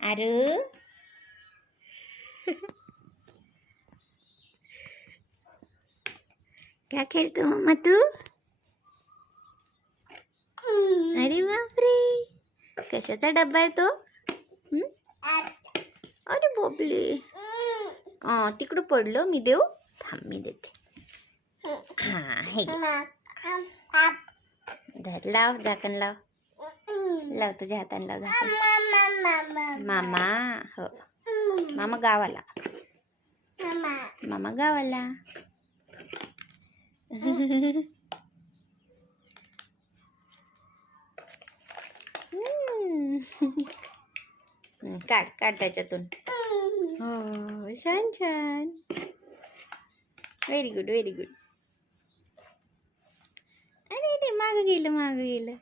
आरू क्या खेळतो मम्मा तू? अरे बापरे, कशाचा डब्बा आहे तो? अरे बापले, तिकडं पडलं. मी देऊ? थांब मी देते. हा हे धर, लाव झाकण, लाव लाव तुझ्या हाताने लाव झाकण. मामा हो, मामा गावाला, मामा गावाला. काढ काढ त्याच्यातून. हो छान छान, व्हेरी गुड व्हेरी गुड. अरे मागं गेलं मागं गेलं.